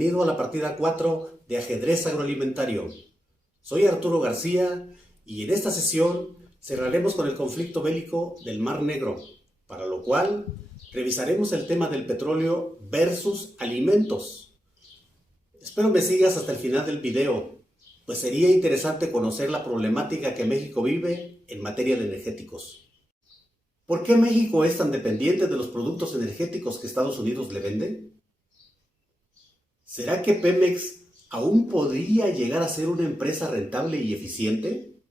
Bienvenido a la partida 4 de Ajedrez Agroalimentario. Soy Arturo García y en esta sesión cerraremos con el conflicto bélico del Mar Negro, para lo cual revisaremos el tema del petróleo versus alimentos. Espero me sigas hasta el final del video, pues sería interesante conocer la problemática que México vive en materia de energéticos. ¿Por qué México es tan dependiente de los productos energéticos que Estados Unidos le vende? ¿Será que Pemex aún podría llegar a ser una empresa rentable y eficiente?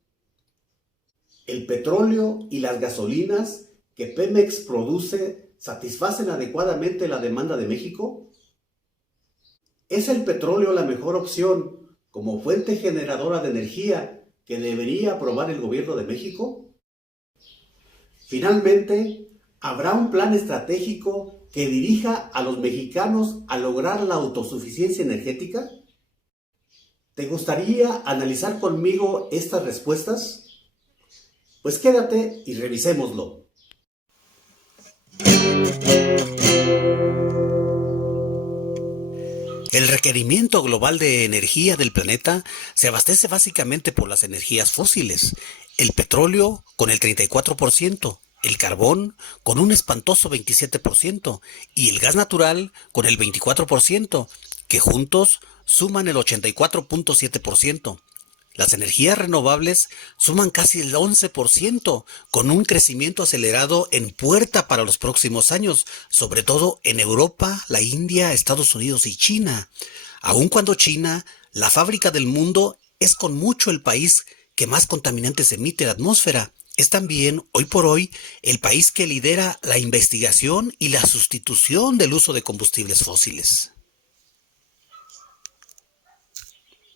¿El petróleo y las gasolinas que Pemex produce satisfacen adecuadamente la demanda de México? ¿Es el petróleo la mejor opción como fuente generadora de energía que debería aprobar el gobierno de México? Finalmente, ¿habrá un plan estratégico que dirija a los mexicanos a lograr la autosuficiencia energética? ¿Te gustaría analizar conmigo estas respuestas? Pues quédate y revisémoslo. El requerimiento global de energía del planeta se abastece básicamente por las energías fósiles, el petróleo con el 34%, el carbón con un espantoso 27% y el gas natural con el 24%, que juntos suman el 84.7%. Las energías renovables suman casi el 11%, con un crecimiento acelerado en puerta para los próximos años, sobre todo en Europa, la India, Estados Unidos y China. Aun cuando China, la fábrica del mundo, es con mucho el país que más contaminantes emite a la atmósfera, es también, hoy por hoy, el país que lidera la investigación y la sustitución del uso de combustibles fósiles.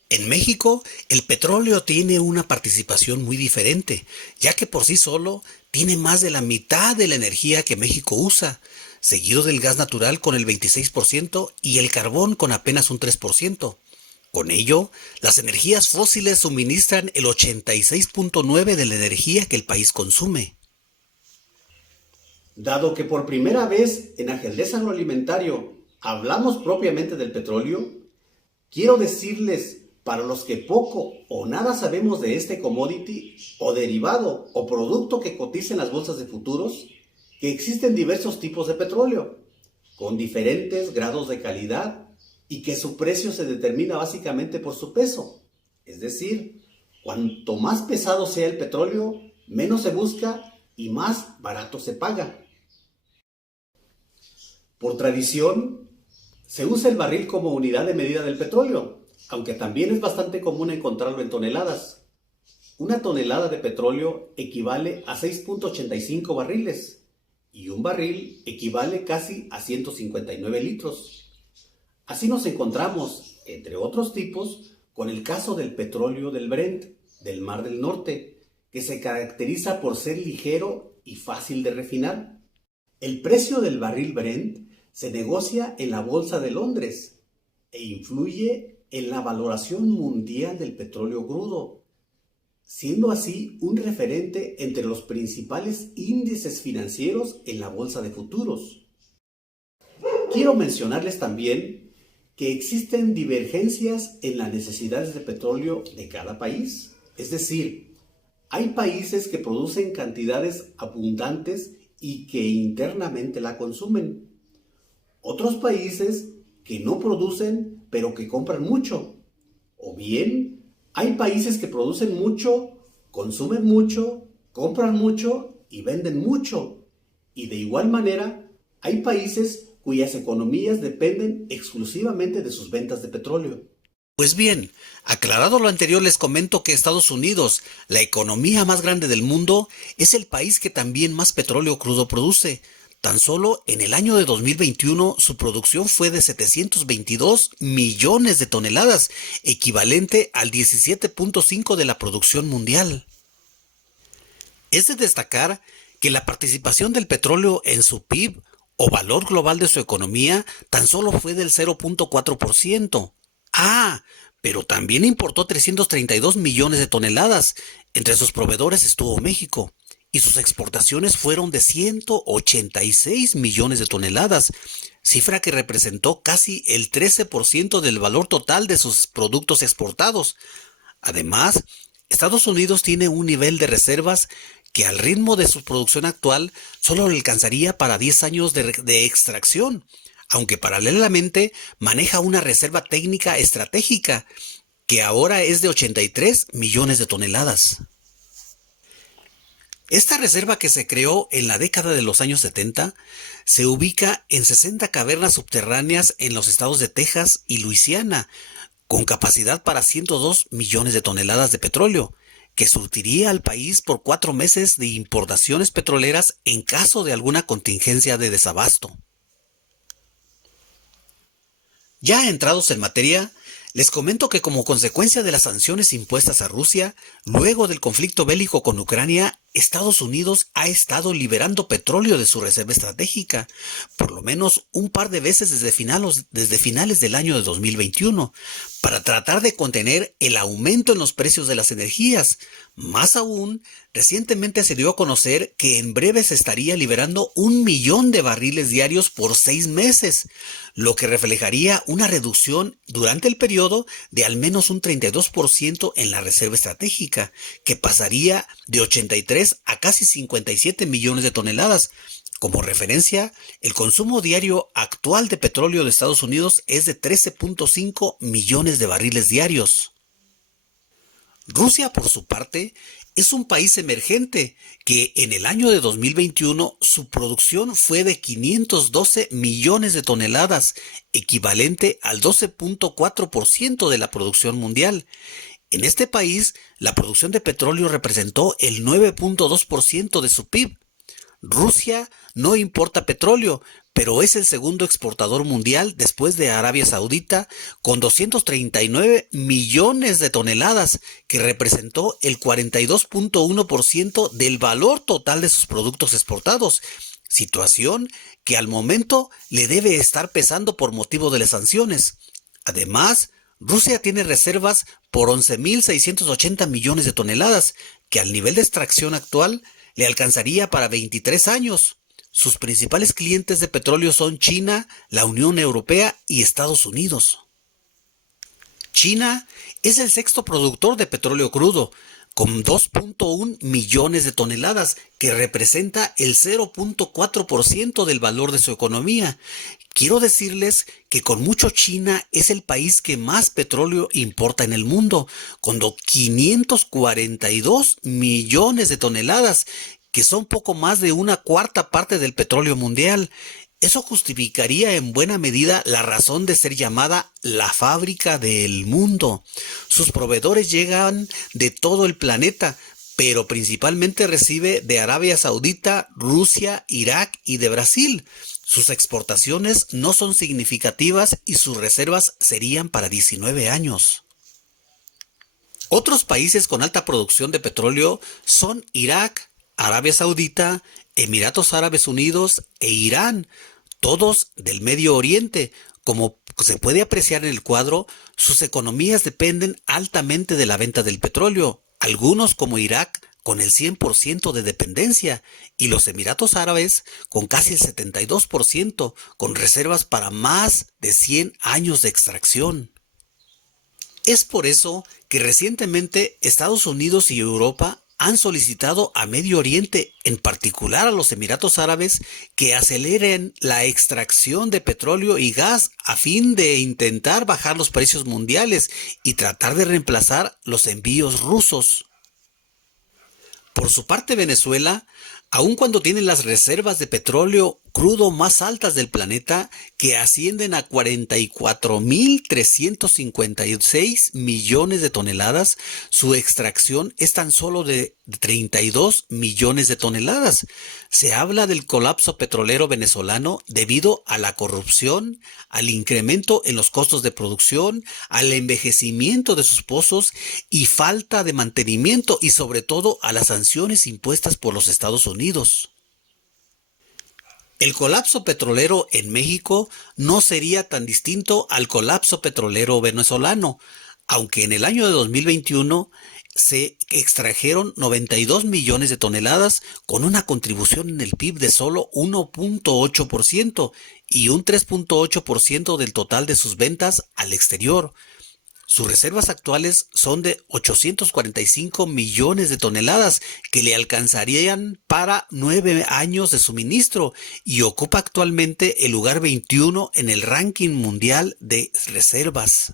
En México, el petróleo tiene una participación muy diferente, ya que por sí solo tiene más de la mitad de la energía que México usa, seguido del gas natural con el 26% y el carbón con apenas un 3%. Con ello, las energías fósiles suministran el 86.9% de la energía que el país consume. Dado que por primera vez en Ajedrez Agroalimentario hablamos propiamente del petróleo, quiero decirles, para los que poco o nada sabemos de este commodity o derivado o producto que cotiza en las bolsas de futuros, que existen diversos tipos de petróleo, con diferentes grados de calidad y que su precio se determina básicamente por su peso. Es decir, cuanto más pesado sea el petróleo, menos se busca y más barato se paga. Por tradición, se usa el barril como unidad de medida del petróleo, aunque también es bastante común encontrarlo en toneladas. Una tonelada de petróleo equivale a 6.85 barriles y un barril equivale casi a 159 litros. Así nos encontramos, entre otros tipos, con el caso del petróleo del Brent, del Mar del Norte, que se caracteriza por ser ligero y fácil de refinar. El precio del barril Brent se negocia en la Bolsa de Londres e influye en la valoración mundial del petróleo crudo, siendo así un referente entre los principales índices financieros en la bolsa de futuros. Quiero mencionarles también que existen divergencias en las necesidades de petróleo de cada país. Es decir, hay países que producen cantidades abundantes y que internamente la consumen. Otros países que no producen, pero que compran mucho. O bien, hay países que producen mucho, consumen mucho, compran mucho y venden mucho. Y de igual manera, hay países cuyas economías dependen exclusivamente de sus ventas de petróleo. Pues bien, aclarado lo anterior, les comento que Estados Unidos, la economía más grande del mundo, es el país que también más petróleo crudo produce. Tan solo en el año de 2021 su producción fue de 722 millones de toneladas, equivalente al 17.5% de la producción mundial. Es de destacar que la participación del petróleo en su PIB o valor global de su economía tan solo fue del 0.4%. Pero también importó 332 millones de toneladas. Entre sus proveedores estuvo México, y sus exportaciones fueron de 186 millones de toneladas. cifra que representó casi el 13% del valor total de sus productos exportados. Además, Estados Unidos tiene un nivel de reservas que al ritmo de su producción actual solo le alcanzaría para 10 años de extracción, aunque paralelamente maneja una reserva técnica estratégica que ahora es de 83 millones de toneladas. Esta reserva, que se creó en la década de los años 70, se ubica en 60 cavernas subterráneas en los estados de Texas y Luisiana, con capacidad para 102 millones de toneladas de petróleo, que surtiría al país por 4 meses de importaciones petroleras en caso de alguna contingencia de desabasto. Ya entrados en materia, les comento que como consecuencia de las sanciones impuestas a Rusia, luego del conflicto bélico con Ucrania, Estados Unidos ha estado liberando petróleo de su reserva estratégica, por lo menos un par de veces desde finales del año de 2021, para tratar de contener el aumento en los precios de las energías. Más aún, recientemente se dio a conocer que en breve se estaría liberando 1 millón de barriles diarios por 6 meses, lo que reflejaría una reducción durante el periodo de al menos un 32% en la reserva estratégica, que pasaría de 83 a casi 57 millones de toneladas. Como referencia, el consumo diario actual de petróleo de Estados Unidos es de 13.5 millones de barriles diarios. Rusia, por su parte, es un país emergente que en el año de 2021 su producción fue de 512 millones de toneladas, equivalente al 12.4% de la producción mundial. En este país, la producción de petróleo representó el 9.2% de su PIB. Rusia no importa petróleo, pero es el segundo exportador mundial después de Arabia Saudita, con 239 millones de toneladas, que representó el 42.1% del valor total de sus productos exportados, situación que al momento le debe estar pesando por motivo de las sanciones. Además, Rusia tiene reservas por 11.680 millones de toneladas, que al nivel de extracción actual le alcanzaría para 23 años. Sus principales clientes de petróleo son China, la Unión Europea y Estados Unidos. China es el sexto productor de petróleo crudo, con 2.1 millones de toneladas, que representa el 0.4% del valor de su economía. Quiero decirles que con mucho China es el país que más petróleo importa en el mundo, con 542 millones de toneladas, que son poco más de una cuarta parte del petróleo mundial. Eso justificaría en buena medida la razón de ser llamada la fábrica del mundo. Sus proveedores llegan de todo el planeta, pero principalmente recibe de Arabia Saudita, Rusia, Irak y de Brasil. Sus exportaciones no son significativas y sus reservas serían para 19 años. Otros países con alta producción de petróleo son Irak, Arabia Saudita, Emiratos Árabes Unidos e Irán, todos del Medio Oriente. Como se puede apreciar en el cuadro, sus economías dependen altamente de la venta del petróleo, algunos como Irak con el 100% de dependencia y los Emiratos Árabes con casi el 72%, con reservas para más de 100 años de extracción. Es por eso que recientemente Estados Unidos y Europa han solicitado a Medio Oriente, en particular a los Emiratos Árabes, que aceleren la extracción de petróleo y gas a fin de intentar bajar los precios mundiales y tratar de reemplazar los envíos rusos. Por su parte, Venezuela, aun cuando tiene las reservas de petróleo crudo más altas del planeta, que ascienden a 44.356 millones de toneladas, su extracción es tan solo de 32 millones de toneladas. Se habla del colapso petrolero venezolano debido a la corrupción, al incremento en los costos de producción, al envejecimiento de sus pozos y falta de mantenimiento, y sobre todo a las sanciones impuestas por los Estados Unidos. El colapso petrolero en México no sería tan distinto al colapso petrolero venezolano, aunque en el año de 2021 se extrajeron 92 millones de toneladas con una contribución en el PIB de solo 1.8% y un 3.8% del total de sus ventas al exterior. Sus reservas actuales son de 845 millones de toneladas que le alcanzarían para 9 años de suministro y ocupa actualmente el lugar 21 en el ranking mundial de reservas.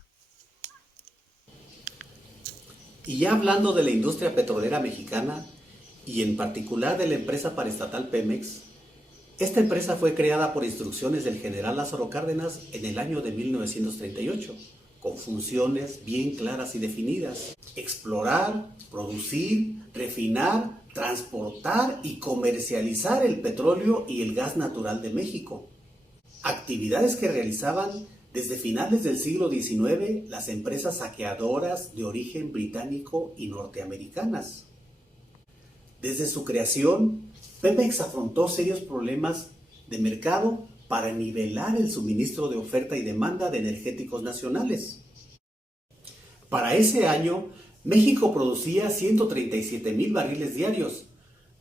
Y ya hablando de la industria petrolera mexicana y en particular de la empresa paraestatal Pemex, esta empresa fue creada por instrucciones del general Lázaro Cárdenas en el año de 1938, con funciones bien claras y definidas: explorar, producir, refinar, transportar y comercializar el petróleo y el gas natural de México. Actividades que realizaban desde finales del siglo XIX las empresas saqueadoras de origen británico y norteamericanas. Desde su creación, Pemex afrontó serios problemas de mercado para nivelar el suministro de oferta y demanda de energéticos nacionales. Para ese año, México producía 137,000 barriles diarios,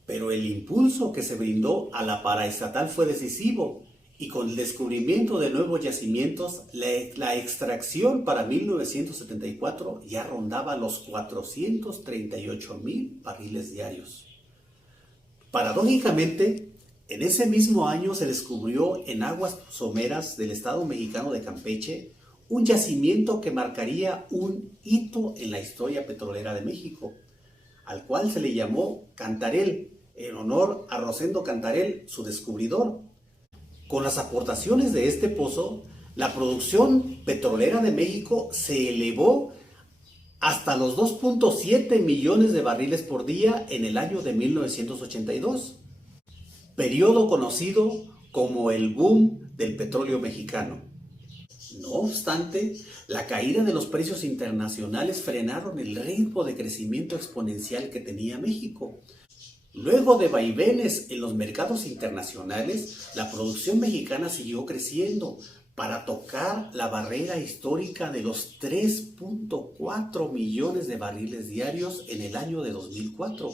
pero el impulso que se brindó a la paraestatal fue decisivo, y con el descubrimiento de nuevos yacimientos, la extracción para 1974 ya rondaba los 438,000 barriles diarios. Paradójicamente, en ese mismo año se descubrió en aguas someras del estado mexicano de Campeche un yacimiento que marcaría un hito en la historia petrolera de México, al cual se le llamó Cantarell, en honor a Rosendo Cantarell, su descubridor. Con las aportaciones de este pozo, la producción petrolera de México se elevó hasta los 2.7 millones de barriles por día en el año de 1982, periodo conocido como el boom del petróleo mexicano. No obstante, la caída de los precios internacionales frenaron el ritmo de crecimiento exponencial que tenía México. Luego de vaivenes en los mercados internacionales, la producción mexicana siguió creciendo para tocar la barrera histórica de los 3.4 millones de barriles diarios en el año de 2004,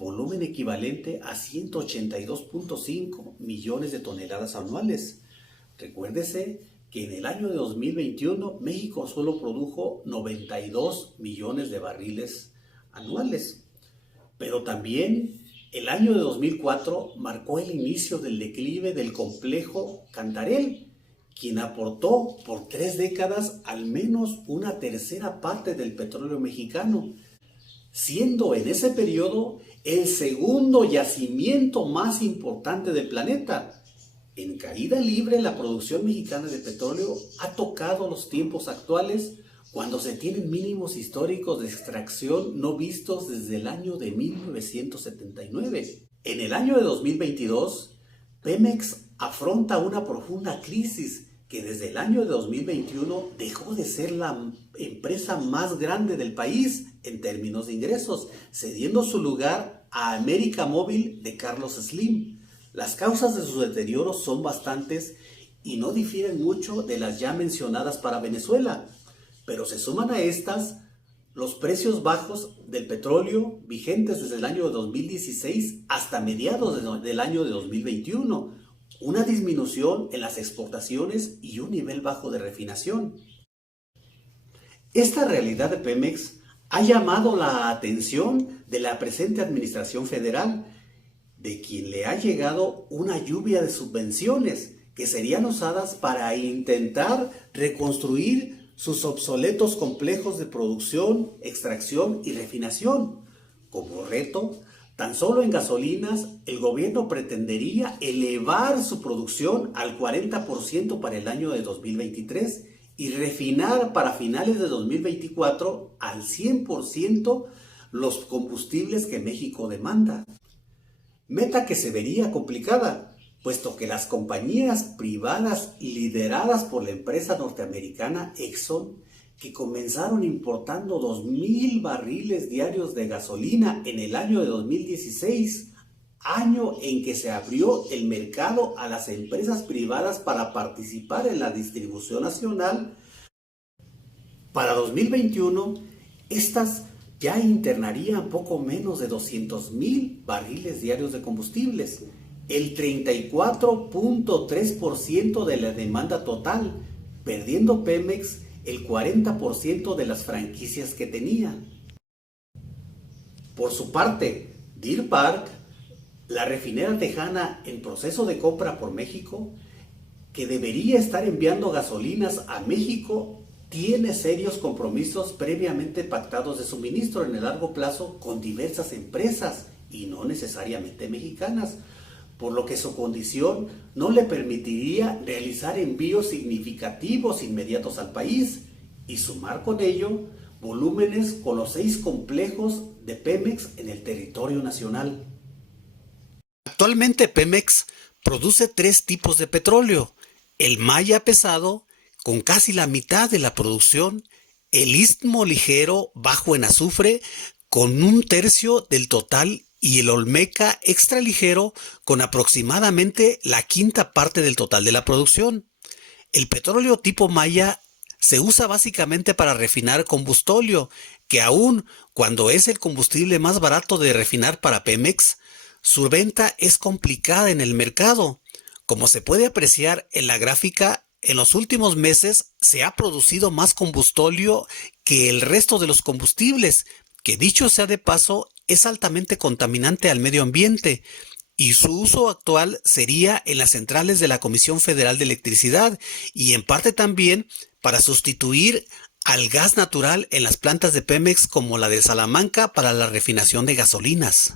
volumen equivalente a 182.5 millones de toneladas anuales. Recuérdese que en el año de 2021 México solo produjo 92 millones de barriles anuales. Pero también el año de 2004 marcó el inicio del declive del complejo Cantarell, quien aportó por 3 décadas al menos una tercera parte del petróleo mexicano, siendo en ese periodo el segundo yacimiento más importante del planeta. En caída libre, la producción mexicana de petróleo ha tocado los tiempos actuales, cuando se tienen mínimos históricos de extracción no vistos desde el año de 1979. En el año de 2022, Pemex afronta una profunda crisis que desde el año de 2021 dejó de ser la empresa más grande del país en términos de ingresos, cediendo su lugar a América Móvil de Carlos Slim. Las causas de su deterioro son bastantes y no difieren mucho de las ya mencionadas para Venezuela, pero se suman a estas los precios bajos del petróleo vigentes desde el año de 2016 hasta mediados del año de 2021, una disminución en las exportaciones y un nivel bajo de refinación. Esta realidad de Pemex ha llamado la atención de la presente administración federal, de quien le ha llegado una lluvia de subvenciones que serían usadas para intentar reconstruir sus obsoletos complejos de producción, extracción y refinación. Como reto, tan solo en gasolinas, el gobierno pretendería elevar su producción al 40% para el año de 2023 y refinar para finales de 2024 al 100% los combustibles que México demanda. Meta que se vería complicada, puesto que las compañías privadas lideradas por la empresa norteamericana Exxon, que comenzaron importando 2,000 barriles diarios de gasolina en el año de 2016, año en que se abrió el mercado a las empresas privadas para participar en la distribución nacional, para 2021, estas ya internarían poco menos de 200,000 barriles diarios de combustibles, el 34.3% de la demanda total, perdiendo Pemex el 40% de las franquicias que tenía. Por su parte, Deer Park, la refinera tejana en proceso de compra por México, que debería estar enviando gasolinas a México, tiene serios compromisos previamente pactados de suministro en el largo plazo con diversas empresas y no necesariamente mexicanas, por lo que su condición no le permitiría realizar envíos significativos inmediatos al país y sumar con ello volúmenes con los 6 complejos de Pemex en el territorio nacional. Actualmente Pemex produce 3 tipos de petróleo: el maya pesado, con casi la mitad de la producción; el istmo ligero bajo en azufre, con 1/3 del total; y el olmeca extra ligero, con aproximadamente la 1/5 parte del total de la producción. El petróleo tipo maya se usa básicamente para refinar combustóleo, que aun cuando es el combustible más barato de refinar para Pemex, su venta es complicada en el mercado. Como se puede apreciar en la gráfica, en los últimos meses se ha producido más combustóleo que el resto de los combustibles, que dicho sea de paso, es altamente contaminante al medio ambiente, y su uso actual sería en las centrales de la Comisión Federal de Electricidad y en parte también para sustituir al gas natural en las plantas de Pemex como la de Salamanca para la refinación de gasolinas.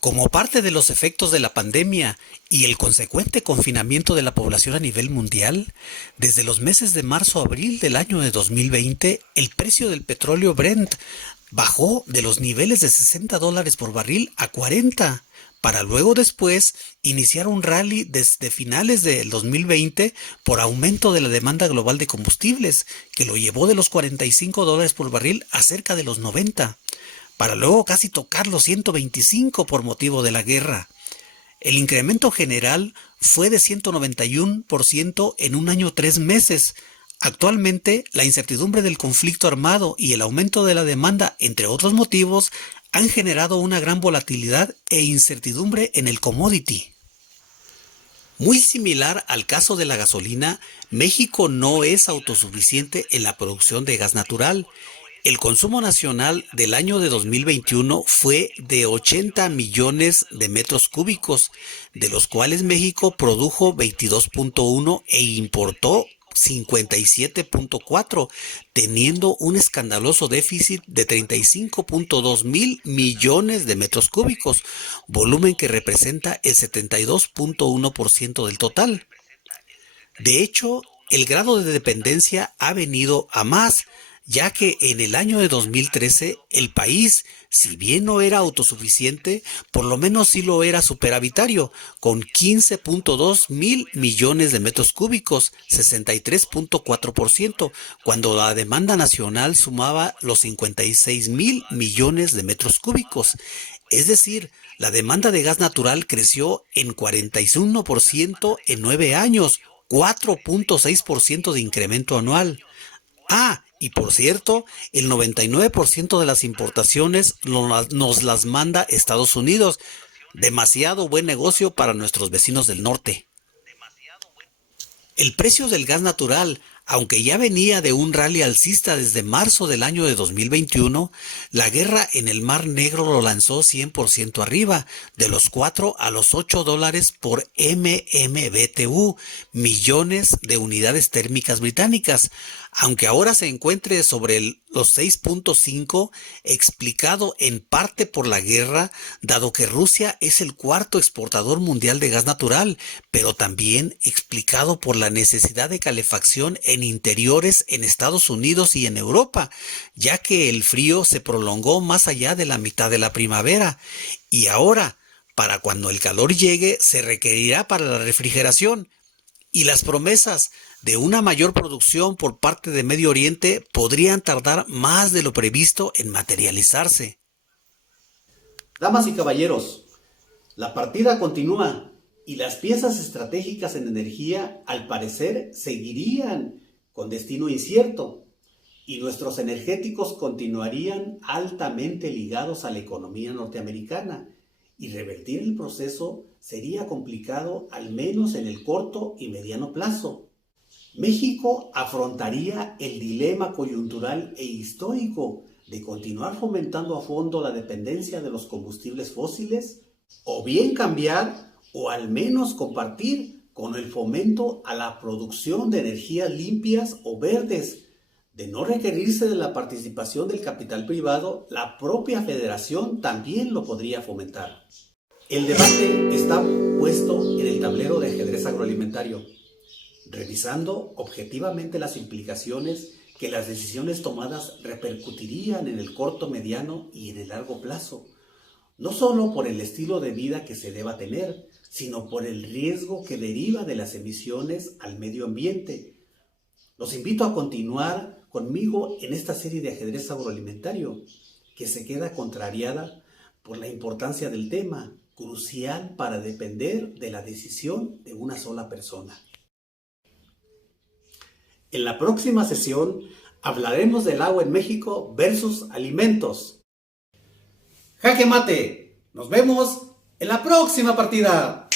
Como parte de los efectos de la pandemia y el consecuente confinamiento de la población a nivel mundial, desde los meses de marzo a abril del año de 2020, el precio del petróleo Brent bajó de los niveles de $60 por barril a 40, para luego después iniciar un rally desde finales del 2020 por aumento de la demanda global de combustibles, que lo llevó de los $45 por barril a cerca de los 90. Para luego casi tocar los 125 por motivo de la guerra. El incremento general fue de 191% en un año 3 meses. Actualmente, la incertidumbre del conflicto armado y el aumento de la demanda, entre otros motivos, han generado una gran volatilidad e incertidumbre en el commodity. Muy similar al caso de la gasolina, México no es autosuficiente en la producción de gas natural. El consumo nacional del año de 2021 fue de 80 millones de metros cúbicos, de los cuales México produjo 22.1 e importó 57.4, teniendo un escandaloso déficit de 35.2 mil millones de metros cúbicos, volumen que representa el 72.1% del total. De hecho, el grado de dependencia ha venido a más, ya que en el año de 2013 el país, si bien no era autosuficiente, por lo menos sí lo era superavitario, con 15.2 mil millones de metros cúbicos, 63.4%, cuando la demanda nacional sumaba los 56 mil millones de metros cúbicos. Es decir, la demanda de gas natural creció en 41% en 9 años, 4.6% de incremento anual. Y por cierto, el 99% de las importaciones nos las manda Estados Unidos. Demasiado buen negocio para nuestros vecinos del norte. El precio del gas natural, aunque ya venía de un rally alcista desde marzo del año de 2021, la guerra en el Mar Negro lo lanzó 100% arriba, de los 4 a los 8 dólares por MMBTU, millones de unidades térmicas británicas, aunque ahora se encuentre sobre los 6.5, explicado en parte por la guerra, dado que Rusia es el cuarto exportador mundial de gas natural, pero también explicado por la necesidad de calefacción en interiores en Estados Unidos y en Europa, ya que el frío se prolongó más allá de la mitad de la primavera, y ahora, para cuando el calor llegue, se requerirá para la refrigeración, y las promesas de una mayor producción por parte de Medio Oriente podrían tardar más de lo previsto en materializarse. Damas y caballeros, la partida continúa y las piezas estratégicas en energía, al parecer, seguirían con destino incierto. y nuestros energéticos continuarían altamente ligados a la economía norteamericana, y revertir el proceso sería complicado al menos en el corto y mediano plazo. México afrontaría el dilema coyuntural e histórico de continuar fomentando a fondo la dependencia de los combustibles fósiles, o bien cambiar o al menos compartir con el fomento a la producción de energías limpias o verdes. De no requerirse de la participación del capital privado, la propia federación también lo podría fomentar. El debate está puesto en el tablero de ajedrez agroalimentario, revisando objetivamente las implicaciones que las decisiones tomadas repercutirían en el corto, mediano y en el largo plazo, no solo por el estilo de vida que se deba tener, sino por el riesgo que deriva de las emisiones al medio ambiente. Los invito a continuar conmigo en esta serie de ajedrez agroalimentario, que se queda contrariada por la importancia del tema, crucial para depender de la decisión de una sola persona. En la próxima sesión hablaremos del agua en México versus alimentos. ¡Jaque mate! ¡Nos vemos en la próxima partida!